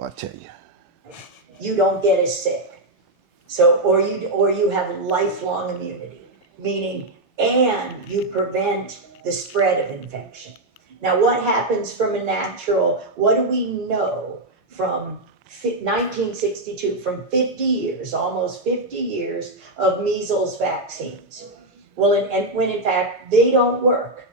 Well, I tell you. You don't get as sick. So, or you have lifelong immunity, meaning, and you prevent the spread of infection. Now, what happens from a natural, what do we know from 1962, from 50 years, almost 50 years of measles vaccines? Well, and when in fact, they don't work.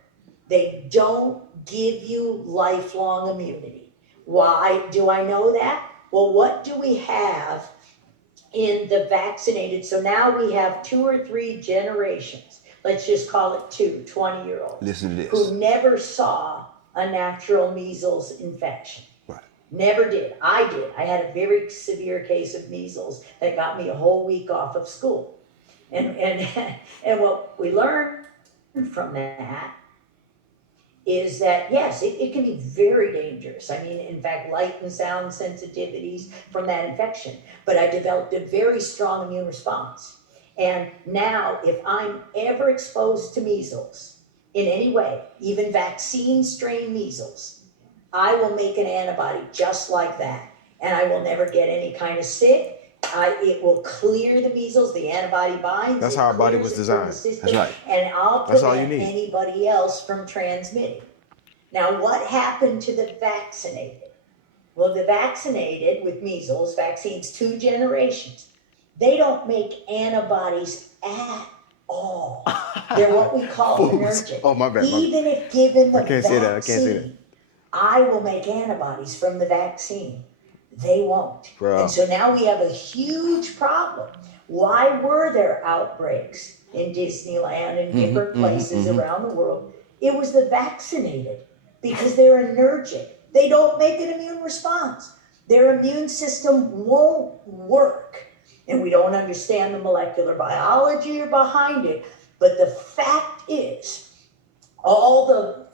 They don't give you lifelong immunity. Why do I know that? Well, what do we have in the vaccinated? So now we have 2 or 3 generations, let's just call it 2 20-year-olds. Listen to this. Who never saw a natural measles infection. Right. Never did. I did. I had a very severe case of measles that got me a whole week off of school. And what we learned from that is that, yes, it can be very dangerous. I mean, in fact, light and sound sensitivities from that infection. But I developed a very strong immune response. And now, if I'm ever exposed to measles in any way, even vaccine strain measles, I will make an antibody just like that. And I will never get any kind of sick. It will clear the measles, the antibody binds. That's how our body was designed. That's right. And I'll That's all prevent you need. anybody else from transmitting. Now, what happened to the vaccinated? Well, the vaccinated with measles, vaccines, 2 generations, they don't make antibodies at all. They're what we call allergic. Oh, my bad. Even if given the I can't say that. I can't say that. I will make antibodies from the vaccine. They won't. Bro. And so now we have a huge problem. Why were there outbreaks in Disneyland and different places around the world? It was the vaccinated, because they're allergic. They don't make an immune response. Their immune system won't work. And we don't understand the molecular biology behind it. But the fact is, all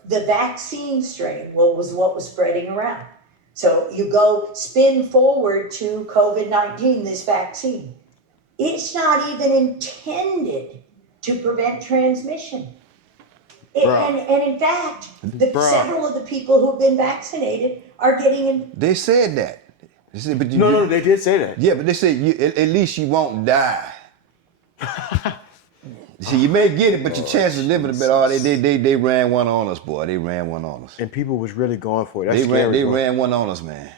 the vaccine strain was what was spreading around. So you go spin forward to COVID-19, this vaccine. It's not even intended to prevent transmission. And in fact, several of the people who've been vaccinated are getting They said that. They said, but No, they did say that. Yeah, but they said at least you won't die. See, you may get it, but your chances of living a bit. They ran one on us, boy. They ran one on us. And people was really going for it. That's They scary, ran one on us, man.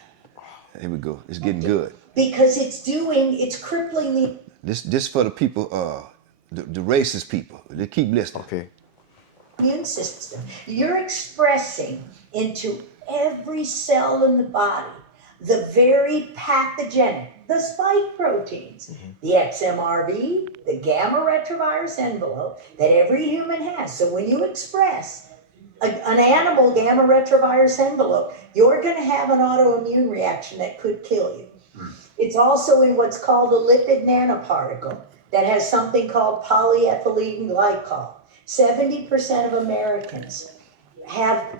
Here we go. It's getting good. Because it's crippling the This for the people, the racist people. They keep listening. Okay. immune system. You're expressing into every cell in the body the very pathogenic, the spike proteins, the XMRV, the gamma retrovirus envelope that every human has. So when you express an animal gamma retrovirus envelope, you're going to have an autoimmune reaction that could kill you. It's also in what's called a lipid nanoparticle that has something called polyethylene glycol. 70% of Americans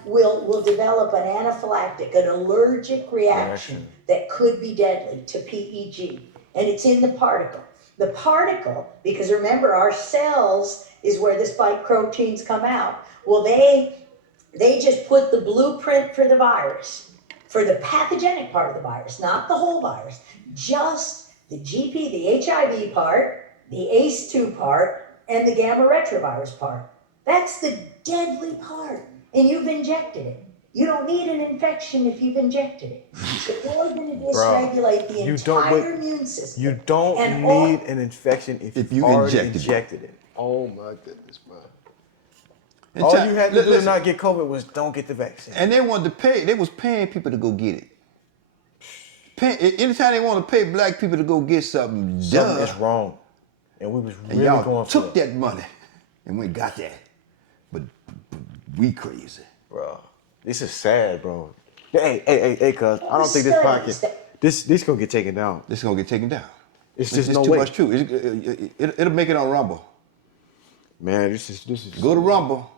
will develop an anaphylactic, an allergic reaction that could be deadly to PEG. And it's in the particle. The particle, because remember, our cells is where the spike proteins come out. Well, they just put the blueprint for the virus, for the pathogenic part of the virus, not the whole virus, just the GP, the HIV part, the ACE2 part, and the gamma retrovirus part. That's the deadly part. And you've injected it. You don't need an infection if you've injected it. You're going to dysregulate the entire immune system. You don't need an infection if you already injected it. Oh my goodness, bro. All you had to do to not get COVID was don't get the vaccine. And they wanted to pay. They was paying people to go get it. Anytime they want to pay black people to go get something, something is wrong. And we was really y'all going for took that money and we got that. But we crazy. Bro, this is sad, bro. Hey, cuz, I don't think this podcast, this gonna get taken down. This is gonna get taken down. It's just it's no too way. much truth. It'll make it on Rumble. Man, this is. Go to Rumble.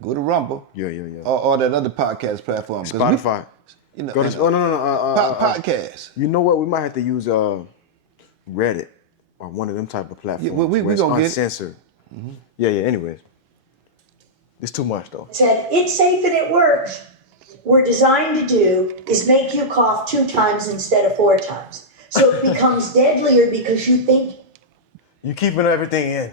Go to Rumble. Yeah. Or that other podcast platform. Spotify. Go to podcast. You know what? We might have to use Reddit or one of them type of platforms. Yeah, we gonna get uncensored. Yeah. Anyways, it's too much though. Said it's safe and it works. were designed to do is make you cough 2 times instead of 4 times. So it becomes deadlier because you think You keeping everything in.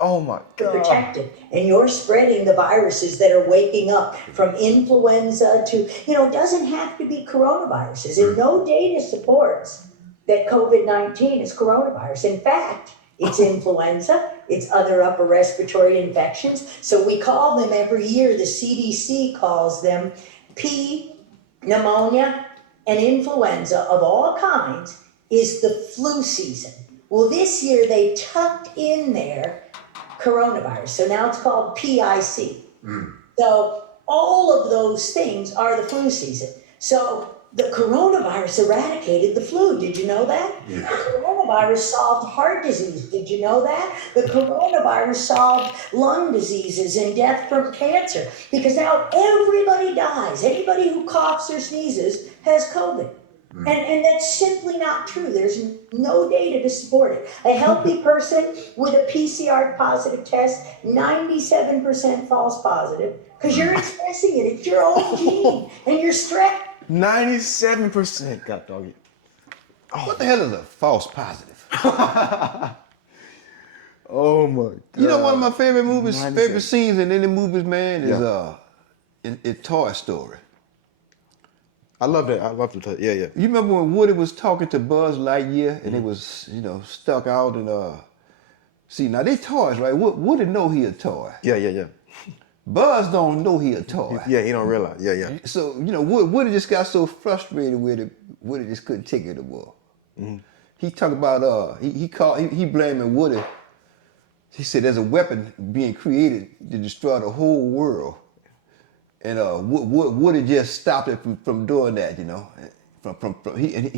Oh my you're God. protected, and you're spreading the viruses that are waking up from influenza to, it doesn't have to be coronaviruses, and no data supports that COVID-19 is coronavirus. In fact, it's influenza, it's other upper respiratory infections. So we call them every year, the CDC calls them pneumonia and influenza of all kinds is the flu season. Well, this year they tucked in there coronavirus. So now it's called PIC. So all of those things are the flu season. So the coronavirus eradicated the flu. Did you know that? Yeah. The coronavirus solved heart disease. Did you know that? The coronavirus solved lung diseases and death from cancer. Because now everybody dies. Anybody who coughs or sneezes has COVID. And that's simply not true. There's no data to support it. A healthy person with a PCR positive test, 97% false positive, because you're expressing it. It's your own gene, and you're stressed. 97%. God doggy. What the hell is a false positive? Oh my God. You know, one of my favorite movies, 97. favorite scenes in any movies, man, is in Toy Story. I love that. I love the yeah. You remember when Woody was talking to Buzz Lightyear and they was, stuck out and see, now they toys, right? Woody know he a toy. Yeah. Buzz don't know he a toy. Yeah, he don't realize. Yeah. So, Woody just got so frustrated with it, Woody just couldn't take it anymore. He talked about he blaming Woody. He said there's a weapon being created to destroy the whole world. And Woody just stopped it from doing that, he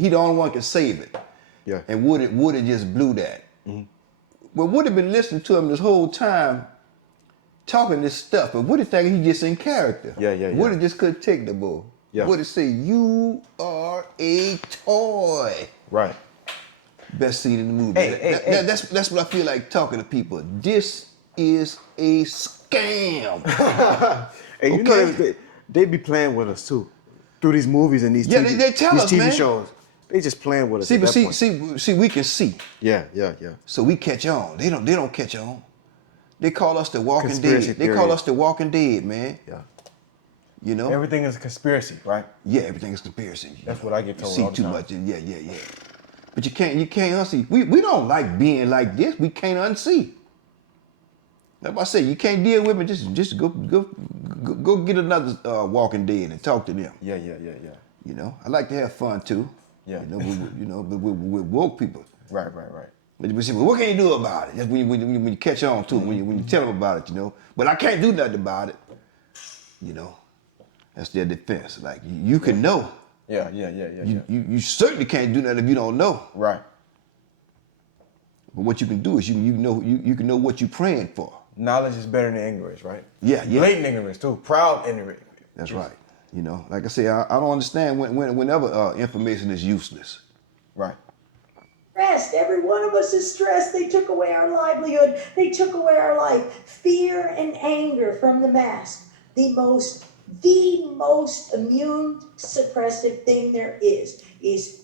the only one can save it. Yeah. And Woody just blew that. Well, Woody been listening to him this whole time, talking this stuff, but Woody thinking he just in character. Yeah. Woody just couldn't take the bull. Yeah. Woody say, "You are a toy." Right. Best scene in the movie. Hey. That's what I feel like talking to people. This is a scam. Hey, you know they be playing with us too, through these movies and these they tell these us, TV man. shows. They just playing with us. See, we can see. Yeah. So we catch on. They don't catch on. They call us the Walking Conspiracy Dead. theory. They call us the Walking Dead, man. Yeah. Everything is a conspiracy, right? Yeah, everything is conspiracy. That's what I get told See all the too time. much. Yeah. But you can't unsee. We don't like being like this. We can't unsee. That's why I say you can't deal with me. Just go get another Walking Dead and talk to them. Yeah. I like to have fun too. Yeah. But with woke people. Right. But you say, well, what can you do about it? That's when you catch on to it, when you tell them about it, But I can't do nothing about it. That's their defense. Like you can know. Yeah. You certainly can't do nothing if you don't know. Right. But what you can do is you can know what you're praying for. Knowledge is better than ignorance, right? Yeah. Blatant ignorance too. Proud ignorance. That's right. Like I say, I don't understand whenever information is useless. Right. Stressed. Every one of us is stressed. They took away our livelihood. They took away our life. Fear and anger from the mask. The most immune suppressive thing there is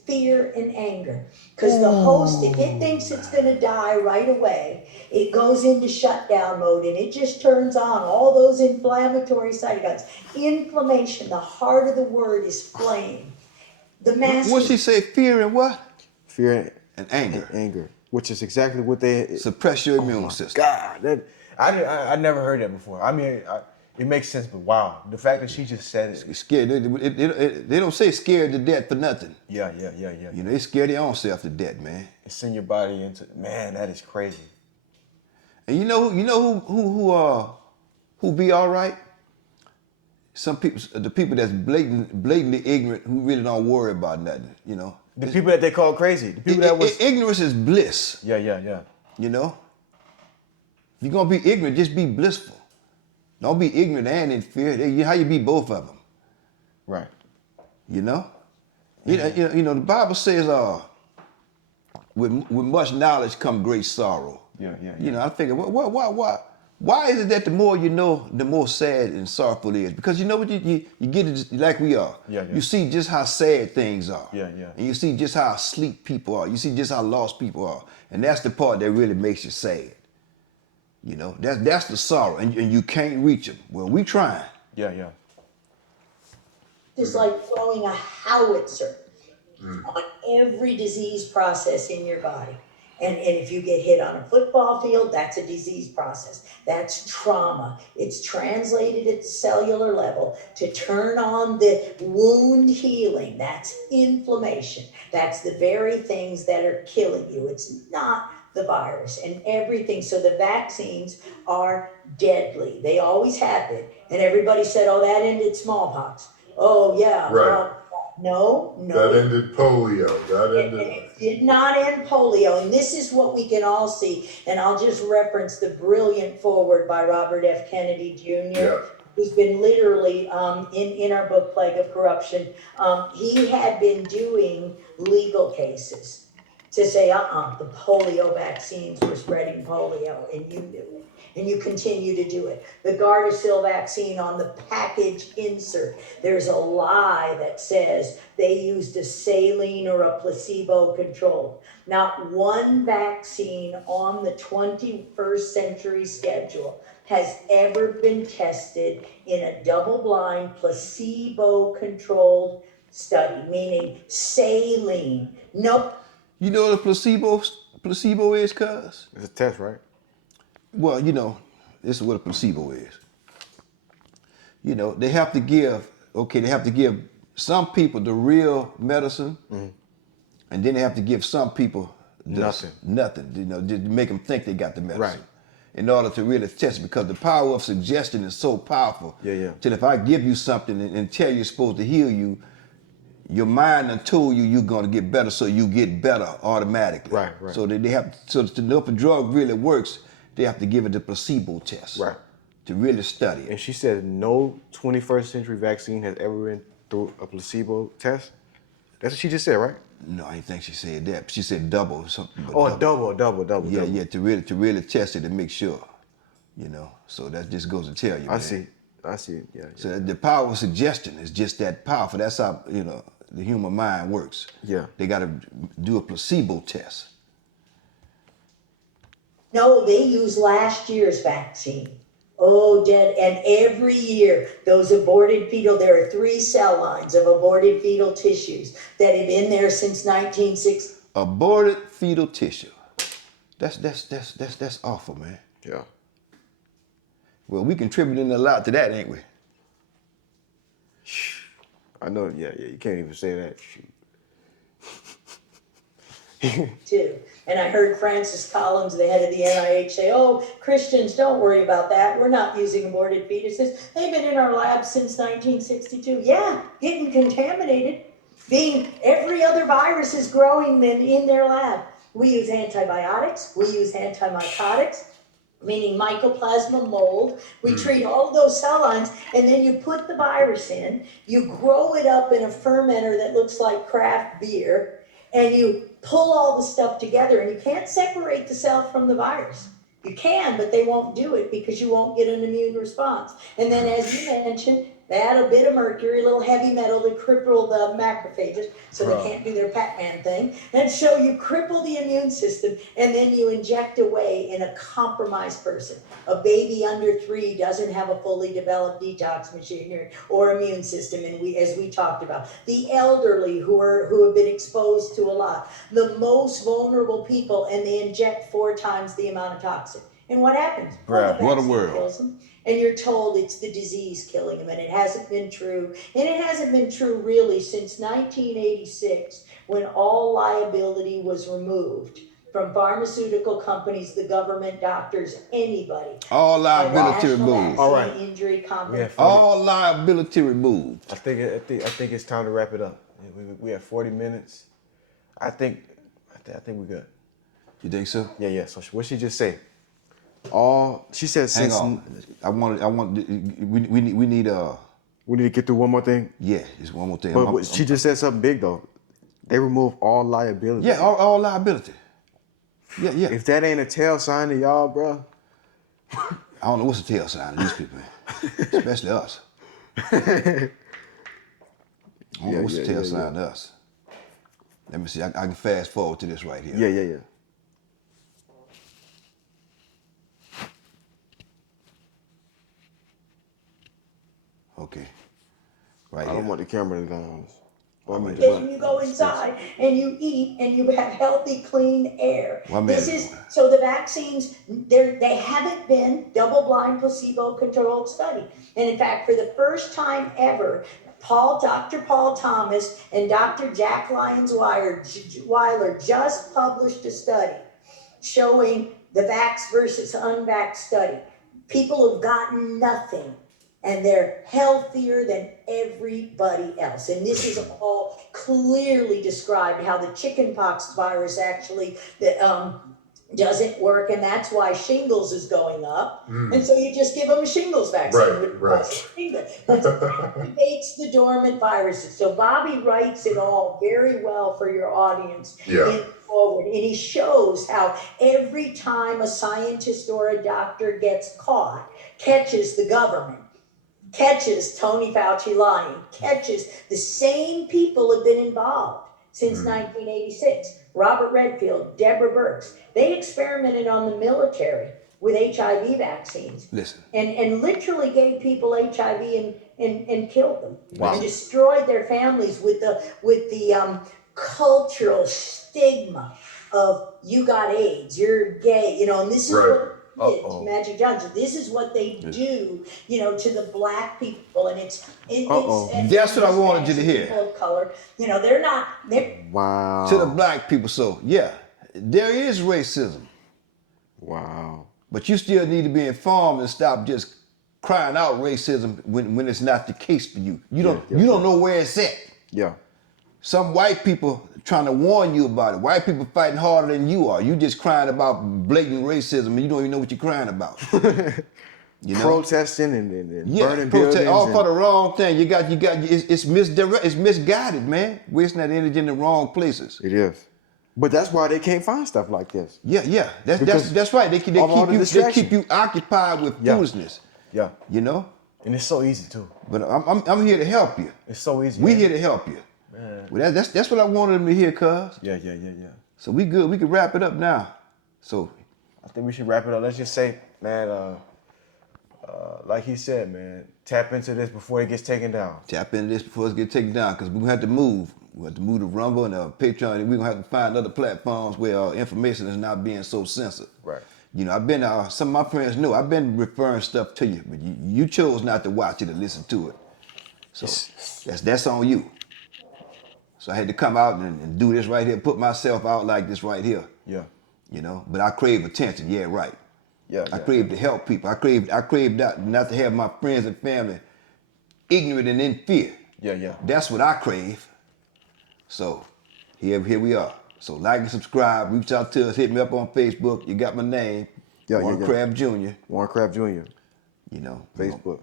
fear and anger. Because the host, if it thinks it's going to die right away, it goes into shutdown mode and it just turns on all those inflammatory cytokines. Inflammation, the heart of the word is flame. The mask. What she say? Fear and what? Fear and anger. Anger, which is exactly what they suppress your immune system. God, I never heard that before. I mean, it makes sense, but wow, the fact that she just said it. Scared. They don't say scared to death for nothing. Yeah. They scare their own self to death, man. And send your body into that is crazy. And you know who be all right? Some people, the people that's blatantly ignorant, who really don't worry about nothing. The people that they call crazy. The people that was ignorance is bliss. Yeah. If you're gonna be ignorant, just be blissful. Don't be ignorant and in fear. How you be both of them? Right. The Bible says, with much knowledge come great sorrow. Yeah. I figure, why Why is it that the more you know, the more sad and sorrowful it is? Because you know what, you get it like we are. Yeah. You see just how sad things are. Yeah. And you see just how asleep people are. You see just how lost people are. And that's the part that really makes you sad. You know, that's the sorrow. And you can't reach them. Well, we trying. Yeah. It's like throwing a howitzer on every disease process in your body. And if you get hit on a football field, that's a disease process. That's trauma. It's translated at the cellular level to turn on the wound healing. That's inflammation. That's the very things that are killing you. It's not the virus and everything. So the vaccines are deadly. They always have been. And everybody said, oh, that ended smallpox. Oh, yeah. Right. No. That ended polio. It did not end polio. And this is what we can all see. And I'll just reference the brilliant foreword by Robert F. Kennedy Jr., Yeah. who's been literally in our book, Plague of Corruption. He had been doing legal cases to say, the polio vaccines were spreading polio, and you knew it. And you continue to do it. The Gardasil vaccine on the package insert, there's a lie that says they used a saline or a placebo control. Not one vaccine on the 21st century schedule has ever been tested in a double-blind, placebo-controlled study, meaning saline. Nope. You know what a placebo is, cuz? It's a test, right? Well, you know, this is what a placebo is. You know, they have to give some people the real medicine, and then they have to give some people Nothing. you know, just to make them think they got the medicine. Right. In order to really test it, because the power of suggestion is so powerful. Yeah. Till if I give you something and tell you it's supposed to heal you, your mind done told you you're gonna get better, so you get better automatically. Right. So they have to know if a drug really works, they have to give it the placebo test. Right. To really study it. And she said no 21st century vaccine has ever been through a placebo test. That's what she just said, right? No, I didn't think she said that. She said double or something. Oh, double. Yeah, to really test it and make sure. You know, so that just goes to tell you. I man. see. Yeah. So the power of suggestion is just that powerful. That's how, you know, the human mind works. Yeah. They got to do a placebo test. No, they use last year's vaccine. Oh, dead. And every year, those aborted fetal, there are 3 cell lines of aborted fetal tissues that have been there since 1960. Aborted fetal tissue. That's awful, man. Yeah. Well, we contributing a lot to that, ain't we? I know, yeah, you can't even say that. Too. And I heard Francis Collins, the head of the NIH, say, oh, Christians, don't worry about that. We're not using aborted fetuses. They've been in our labs since 1962. Yeah, getting contaminated. Every other virus is growing them in their lab. We use antibiotics. We use antimycotics, meaning mycoplasma mold. We treat all of those cell lines, and then you put the virus in. You grow it up in a fermenter that looks like craft beer, and you pull all the stuff together, and you can't separate the cell from the virus. You can, but they won't do it because you won't get an immune response. And then, as you mentioned, they add a bit of mercury, a little heavy metal to cripple the macrophages so they can't do their Pac-Man thing. And so you cripple the immune system, and then you inject away in a compromised person. A baby under 3 doesn't have a fully developed detox machinery or immune system, and as we talked about. The elderly who have been exposed to a lot. The most vulnerable people, and they inject 4 times the amount of toxin. And what happens? Bruh, The what a vaccine world. kills them. And you're told it's the disease killing them, and it hasn't been true. And it hasn't been true really since 1986, when all liability was removed from pharmaceutical companies, the government, doctors, anybody. All liability National removed. All Vaccine right. Injury Company. All liability removed. I think it's time to wrap it up. We have 40 minutes. I think we're good. You think so? Yeah. So what she just say? She said Hang since on. We need we need to get through one more thing. yeah, just one more thing. But she just said something big though. They remove all liability. Yeah, all liability. Yeah. If that ain't a tell sign to y'all, bro. I don't know what's the tell sign of these people, man. Especially us. I don't know what's the tell sign of us. Let me see. I can fast forward to this right here. Yeah. Okay. Right I here. don't want the camera to go on. When you go inside and you eat and you have healthy, clean air. This is so the vaccines. They haven't been double-blind, placebo-controlled study. And in fact, for the first time ever, Dr. Paul Thomas and Dr. Jack Lyons-Weiler just published a study showing the vax versus unvax study. People have gotten nothing, and they're healthier than everybody else. And this is all clearly described how the chickenpox virus actually doesn't work, and that's why shingles is going up. And so you just give them a shingles vaccine. Right. But it activates the dormant viruses. So Bobby writes it all very well for your audience. Forward, and he shows how every time a scientist or a doctor gets caught, catches the government, catches Tony Fauci lying, catches the same people have been involved since 1986. Robert Redfield, Deborah Birx, they experimented on the military with HIV vaccines. Listen. And literally gave people HIV and killed them. Wow. And destroyed their families with the cultural stigma of you got AIDS, you're gay, and this is what they did to Magic Johnson. This is what they do, to the black people, and it's that's what I wanted you to hear. People of color, they're wow. To the black people, so yeah, there is racism. Wow. But you still need to be informed and stop just crying out racism when it's not the case for you. You don't know where it's at. Yeah. Some white people trying to warn you about it. White people fighting harder than you are. You just crying about blatant racism and you don't even know what you're crying about. Protesting and burning buildings. All for the wrong thing. It's misguided, man. Wasting that energy in the wrong places. It is. But that's why they can't find stuff like this. Yeah. That's right. They keep you occupied with foolishness. Yeah. And it's so easy too. But I'm here to help you. It's so easy. We're here to help you. Man. Well, that's what I wanted them to hear, cuz. Yeah. So we good. We can wrap it up now. So I think we should wrap it up. Let's just say, man, like he said, man, tap into this before it gets taken down. Tap into this before it gets taken down, because we're going to have to move. We have to move to Rumble and Patreon, and we're going to have to find other platforms where information is not being so censored. Right. I've been, some of my friends know, I've been referring stuff to you, but you chose not to watch it or listen to it. So that's on you. So I had to come out and do this right here, put myself out like this right here. Yeah. But I crave attention. Yeah, right. Yeah. I crave to help people. I crave not to have my friends and family ignorant and in fear. Yeah. That's what I crave. So here we are. So like and subscribe, reach out to us, hit me up on Facebook. You got my name. Warren Crab Jr. Warren Crab Jr. Facebook.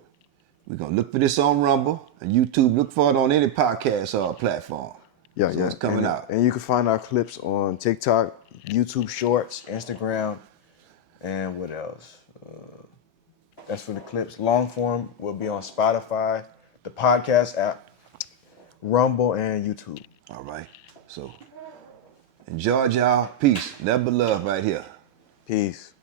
We're going to look for this on Rumble and YouTube. Look for it on any podcast platform. Yeah. It's coming out. And you can find our clips on TikTok, YouTube Shorts, Instagram, and what else? That's for the clips. Long form will be on Spotify, the podcast app, Rumble, and YouTube. All right. So enjoy, y'all. Peace. Never love right here. Peace.